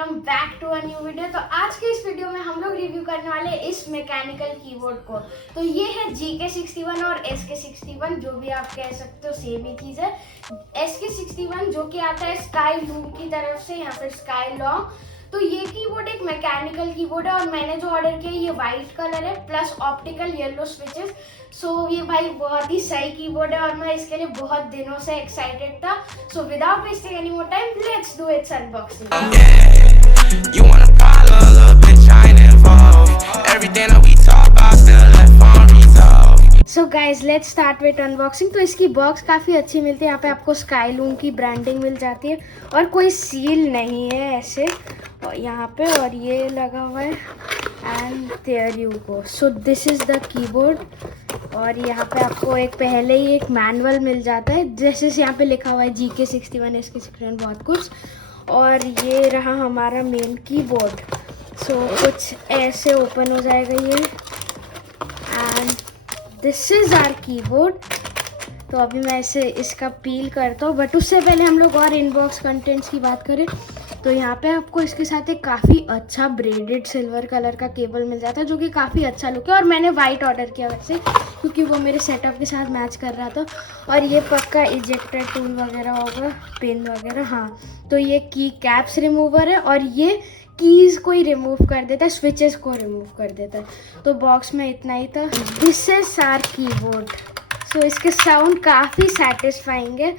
Welcome back to a new video. तो आज के इस वीडियो में हम लोग रिव्यू करने वाले इस मैकेनिकल कीबोर्ड को। तो ये है GK61 और SK61, जो भी आप कह सकते हो सेम ही चीज़ है। SK61 जो कि आता है स्काई लूम की तरफ से या फिर स्काई लॉन्ग। तो ये कीबोर्ड एक मैकेनिकल कीबोर्ड है और मैंने जो ऑर्डर किया ये वाइट कलर है प्लस ऑप्टिकल येलो स्विचेस। सो ये भाई बहुत ही सही कीबोर्ड है और मैं इसके लिए बहुत दिनों से एक्साइटेड था। So without wasting any more time, let's do it's unboxing. You want a problem, little bitch, I ain't involved. Everything that we talk about still left unresolved. So guys let's start with unboxing. तो इसकी box काफ़ी अच्छी मिलती है। यहाँ पे आपको sky loom की ब्रांडिंग मिल जाती है और कोई सील नहीं है ऐसे और यहाँ पे, और ये लगा हुआ है and there you go. So this is the keyboard और यहाँ पे आपको एक पहले ही एक मैनुअल मिल जाता है, जैसे यहाँ पे लिखा हुआ है GK61 SK61 बहुत कुछ। और ये रहा हमारा मेन कीबोर्ड। सो कुछ ऐसे ओपन हो जाएगा ये and this is our keyboard. तो अभी मैं इसे इसका पील करता हूँ, बट उससे पहले हम लोग और इनबॉक्स कंटेंट्स की बात करें तो यहाँ पे आपको इसके साथ एक काफ़ी अच्छा ब्रेडेड सिल्वर कलर का केबल मिल जाता है, जो कि काफ़ी अच्छा लुक है। और मैंने वाइट ऑर्डर किया वैसे, क्योंकि वो मेरे सेटअप के साथ मैच कर रहा था। और ये पक्का इजेक्टर टूल वगैरह होगा, पेन वगैरह। हाँ, तो ये की कैप्स रिमूवर है और ये कीज़ को ही रिमूव कर देता है, स्विचेस को रिमूव कर देता है। तो बॉक्स में इतना ही था। This is our keyboard. So इसके साउंड काफ़ी सेटिस्फाइंग है।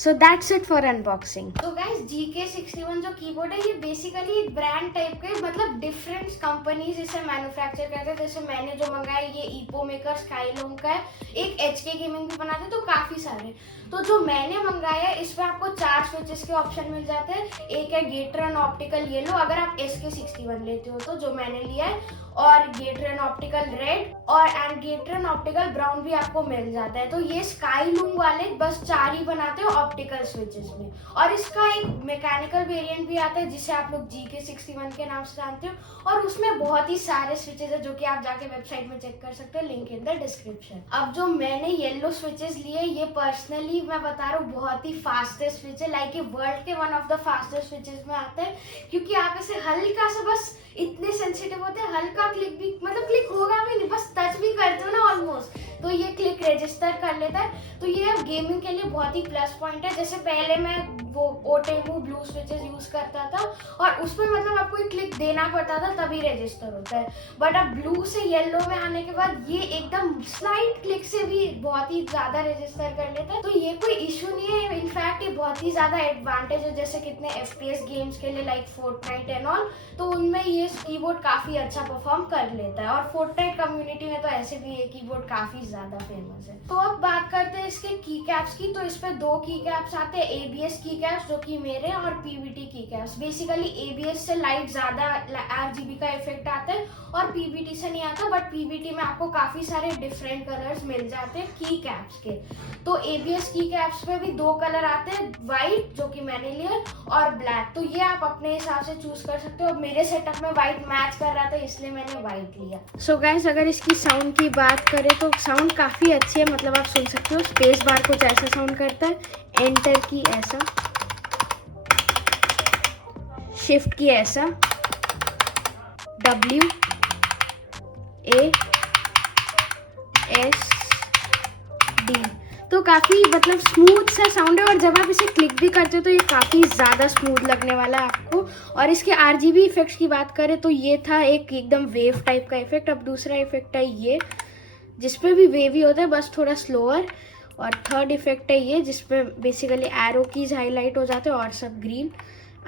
So that's it for unboxing. तो गाइस GK61 जो कीबोर्ड है ये बेसिकली एक ब्रांड टाइप का है, मतलब डिफरेंट कंपनीज इसे मैन्युफैक्चर करते हैं। जैसे मैंने जो मंगाया ये ईपो मेकर स्काई लूम का है, एक HK गेमिंग भी बनाते हैं, तो काफ़ी सारे। तो जो मैंने मंगाया है इसमें आपको 4 स्विचेस के ऑप्शन मिल जाते हैं। एक है गेटरन ऑप्टिकल येलो अगर आप SK61 लेते हो तो, जो मैंने लिया है, और गेटरन ऑप्टिकल रेड और एंड गेटरन ऑप्टिकल ब्राउन भी आपको मिल जाता है। तो ये स्काई लूम वाले बस 4 ही बनाते हो ऑप्टिकल स्विचेस में। और इसका एक मैकेनिकल वेरिएंट भी आता है जिसे आप लोग GK61 के नाम से जानते हो, और उसमें बहुत ही सारे स्विचेस है जो कि आप जाके वेबसाइट में चेक कर सकते हो, लिंक इन द डिस्क्रिप्शन। अब जो मैंने येलो स्विचेस लिए ये पर्सनली मैं बता रहा हूँ बहुत ही फास्टेस्ट स्विच है, लाइक ये वर्ल्ड के one of the fastest switches में आता है, क्योंकि आप इसे हल्का सा बस इतने सेंसिटिव होते हैं, हल्का क्लिक भी, मतलब क्लिक होगा भी नहीं, बस टच भी करते हो ना ऑलमोस्ट, तो ये क्लिक रजिस्टर कर लेता है। तो ये गेमिंग के लिए बहुत ही प्लस पॉइंट है। जैसे पहले मैं वो ओटेमू ब्लू स्विचेस यूज करता था और उसमें मतलब आपको एक क्लिक देना पड़ता था तभी रजिस्टर होता है, बट अब ब्लू से येलो में आने के बाद ये एकदम स्लाइट क्लिक से भी बहुत ही ज्यादा रजिस्टर कर लेता है। तो ये कोई इशू नहीं है, इनफैक्ट ये बहुत ही ज्यादा एडवांटेज है। जैसे कितने FPS गेम्स के लिए लाइक फोर्टनाइट एंड ऑल, तो उनमें ये कीबोर्ड काफी अच्छा परफॉर्म कर लेता है। और फोर्टनाइट कम्युनिटी में तो ऐसे भी ये कीबोर्ड काफी ज्यादा फेमस है। तो अब बात करते हैं इसके की कैप्स की। तो इस पे 2 की कैप्स आते हैं, ABS की कैप्स जो कि मेरे, और PVT की कैप्स। बेसिकली ABS से लाइट ज्यादा RGB का इफेक्ट आता है और PVT से नहीं आता, बट PVT में आपको काफी सारे डिफरेंट कलर्स मिल जाते हैं की कैप्स के। तो ABS की कैप्स पे भी 2 कलर आते हैं, व्हाइट जो कि मैंने लिया और ब्लैक। तो ये आप अपने हिसाब से चूज कर सकते हो। मेरे सेटअप में व्हाइट मैच कर रहा था इसलिए मैंने व्हाइट लिया। सो गाइस अगर इसकी साउंड की बात करें तो साउंड काफ़ी अच्छी है, मतलब आप सुन सकते हो। स्पेस बार कुछ ऐसा साउंड करता है, एंटर की ऐसा, शिफ्ट की ऐसा, W A S D। तो काफ़ी मतलब स्मूथ सा साउंड है और जब आप इसे क्लिक भी करते हो तो ये काफ़ी ज़्यादा स्मूथ लगने वाला है आपको। और इसके RGB इफेक्ट्स की बात करें तो ये था एक एकदम वेव टाइप का इफेक्ट। अब दूसरा इफेक्ट है ये जिसपे भी वेव ही होता है, बस थोड़ा स्लोअर। और थर्ड इफेक्ट है ये जिसपे बेसिकली एरो कीज हाईलाइट हो जाते हैं और सब ग्रीन।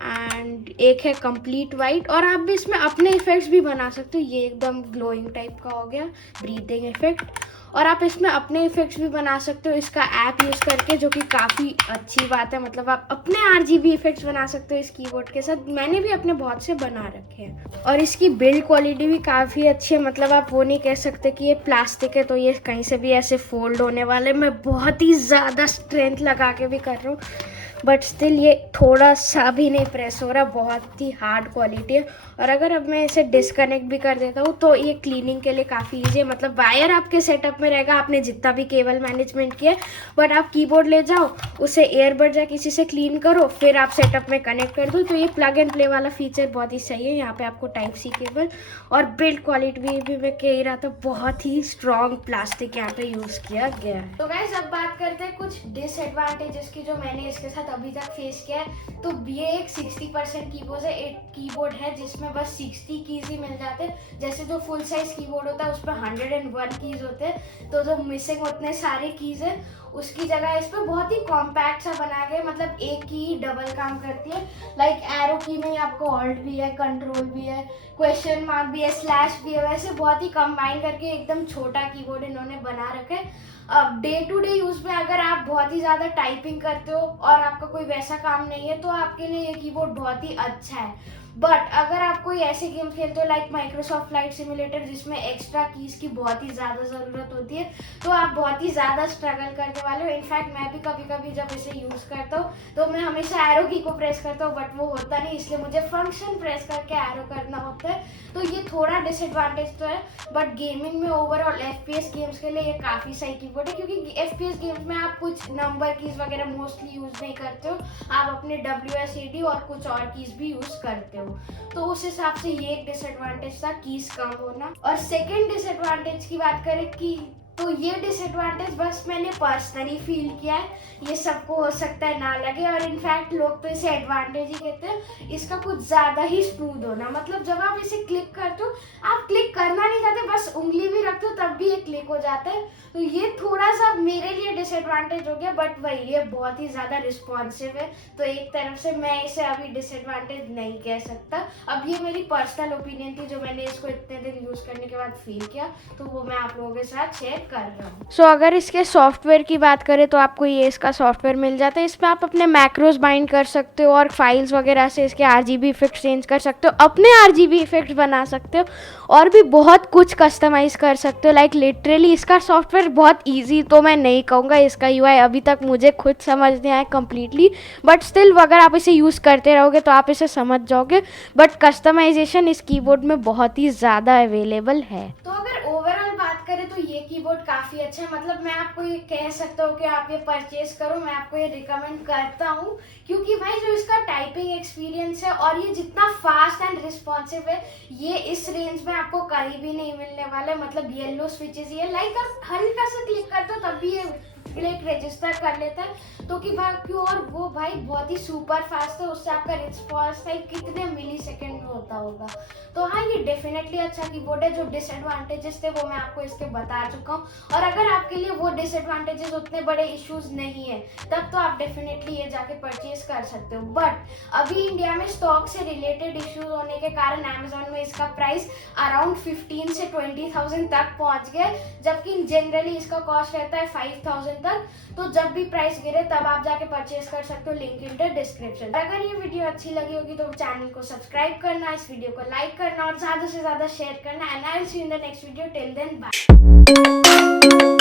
एंड एक है कंप्लीट वाइट। और आप भी इसमें अपने इफेक्ट्स भी बना सकते हो। ये एकदम ग्लोइंग टाइप का हो गया, ब्रीथिंग इफेक्ट। और आप इसमें अपने इफेक्ट्स भी बना सकते हो इसका ऐप यूज़ करके, जो कि काफ़ी अच्छी बात है। मतलब आप अपने RGB इफेक्ट्स बना सकते हो इस कीबोर्ड के साथ। मैंने भी अपने बहुत से बना रखे हैं। और इसकी बिल्ड क्वालिटी भी काफ़ी अच्छी है, मतलब आप वो नहीं कह सकते कि ये प्लास्टिक है तो ये कहीं से भी ऐसे फोल्ड होने वाले। मैं बहुत ही ज़्यादा स्ट्रेंथ लगा के भी कर रहा हूँ, बट स्टिल ये थोड़ा सा भी नहीं प्रेस हो रहा, बहुत ही हार्ड क्वालिटी है। और अगर अब मैं इसे डिस्कनेक्ट भी कर देता हूँ तो ये क्लीनिंग के लिए काफ़ी ईजी है। मतलब वायर आपके सेटअप सेटअप में रहेगा, आपने जितना भी केबल मैनेजमेंट किया है। बट आप कीबोर्ड ले जाओ, उसे एयरबड या किसी से क्लीन करो, फिर आप सेटअप में कनेक्ट कर दो। तो ये प्लग एंड प्ले वाला फीचर बहुत ही सही है। यहाँ पे आपको टाइप सी केबल और बिल्ड क्वालिटी भी मैं कह ही रहा था, बहुत ही स्ट्रॉन्ग प्लास्टिक यहाँ पे यूज़ किया गया है। तो गाइस अब बात करते हैं कुछ डिसएडवांटेजेस की जो मैंने इसके साथ अभी तक फेस किया है। तो ये एक 60% कीबोर्ड है जिसमें बस 60 कीज ही मिल जाते हैं। जैसे जो फुल साइज कीबोर्ड होता है उस पर 101 कीज होते हैं, तो जो मिसिंग उतने सारे कीज है उसकी जगह इस पर बहुत ही कॉम्पैक्ट सा बना गया, मतलब एक की डबल काम करती है। लाइक एरो की में आपको ऑल्ट भी है, कंट्रोल भी है, क्वेश्चन मार्क भी है, स्लैश भी है, वैसे बहुत ही कंबाइन करके एकदम छोटा कीबोर्ड इन्होंने बना रखा है। अब डे टू डे यूज में अगर आप बहुत ही ज़्यादा टाइपिंग करते हो और आपका कोई वैसा काम नहीं है तो आपके लिए ये कीबोर्ड बहुत ही अच्छा है। बट अगर आप कोई ऐसे गेम खेलते हो लाइक माइक्रोसॉफ्ट फ्लाइट सिमुलेटर जिसमें एक्स्ट्रा कीज की बहुत ही ज़्यादा ज़रूरत होती है, तो आप बहुत ही ज़्यादा स्ट्रगल करने वाले हो। इनफैक्ट मैं भी कभी कभी जब इसे यूज़ करता हूँ तो मैं हमेशा एरो की को प्रेस करता हूँ, बट वो होता नहीं, इसलिए मुझे फंक्शन प्रेस करके एरो करना होता है। तो ये थोड़ा डिसएडवांटेज तो है, बट गेमिंग में ओवरऑल FPS गेम्स के लिए ये काफ़ी सही कीबोर्ड है, क्योंकि FPS गेम्स में आप कुछ नंबर कीज वगैरह मोस्टली यूज़ नहीं करते हो, आप अपने WSAD और कुछ और कीज भी यूज़ करते हो। तो उस हिसाब से ये एक डिसएडवांटेज था, कीज कम होना। और सेकंड डिसएडवांटेज की बात करें कि तो ये डिसएडवांटेज बस मैंने पर्सनली फील किया है, ये सबको हो सकता है ना लगे, और इनफैक्ट लोग तो इसे एडवांटेज ही कहते हैं, इसका कुछ ज़्यादा ही स्मूथ होना। मतलब जब आप इसे क्लिक करते हो, आप क्लिक करना नहीं चाहते, बस उंगली भी रखते हो तब भी ये क्लिक हो जाता है। तो ये थोड़ा सा मेरे लिए डिसएडवांटेज हो गया, बट वही ये बहुत ही ज़्यादा रिस्पॉन्सिव है, तो एक तरफ से मैं इसे अभी डिसएडवांटेज नहीं कह सकता। अब ये मेरी पर्सनल ओपिनियन थी जो मैंने इसको इतने दिन यूज़ करने के बाद फील किया, तो वो मैं आप लोगों के साथ शेयर कर रहा हूँ। सो अगर इसके सॉफ्टवेयर की बात करें तो आपको ये इसका सॉफ्टवेयर मिल जाता है। इसमें आप अपने मैक्रोस बाइंड कर सकते हो और फाइल्स वगैरह से इसके RGB इफेक्ट्स चेंज कर सकते हो, अपने RGB इफेक्ट्स बना सकते हो और भी बहुत कुछ कस्टमाइज़ कर सकते हो। लाइक लिटरली इसका सॉफ्टवेयर बहुत ईजी, तो मैं नहीं कहूँगा इसका UI अभी तक मुझे खुद समझ नहीं आया कम्प्लीटली, बट स्टिल अगर आप इसे यूज़ करते रहोगे तो आप इसे समझ जाओगे। बट कस्टमाइजेशन इस कीबोर्ड में बहुत ही ज़्यादा अवेलेबल है। तो अगर ओवरऑल बात करें तो ये कीबोर्ड काफ़ी अच्छा है, मतलब मैं आपको ये कह सकता हूँ कि आप ये परचेज करो, मैं आपको ये रिकमेंड करता हूँ, क्योंकि भाई जो इसका टाइपिंग एक्सपीरियंस है और ये जितना फास्ट एंड रिस्पॉन्सिव है, ये इस रेंज में आपको कहीं भी नहीं मिलने वाला है। मतलब येलो स्विचेस ये लाइक आप हल्का सा क्लिक करते हो तब भी ये क्लिक रजिस्टर कर लेता है, तो कि भाई और वो भाई बहुत ही सुपर फास्ट है, उससे आपका रिस्पॉन्स टाइम कितने मिलीसेकंड में होता होगा। तो हाँ, ये डेफिनेटली अच्छा कीबोर्ड है। जो डिसएडवांटेजेस थे वो मैं आपको इसके बता चुका हूँ, और अगर आपके लिए वो डिसएडवांटेजेस उतने बड़े इश्यूज नहीं है तब तो आप डेफिनेटली ये जाके परचेज कर सकते हो। बट अभी इंडिया में स्टॉक से रिलेटेड इश्यूज होने के कारण अमेजोन में इसका प्राइस अराउंड 15 से 20,000 तक पहुँच गया, जबकि जनरली इसका कॉस्ट रहता है 5,000 तक। तो जब भी प्राइस गिरे तब आप जाके परचेज कर सकते हो, लिंक इन द डिस्क्रिप्शन। अगर ये वीडियो अच्छी लगी होगी तो चैनल को सब्सक्राइब करना, इस वीडियो को लाइक करना और ज़्यादा से ज़्यादा शेयर करना। And I will see you in the next video. Till then bye.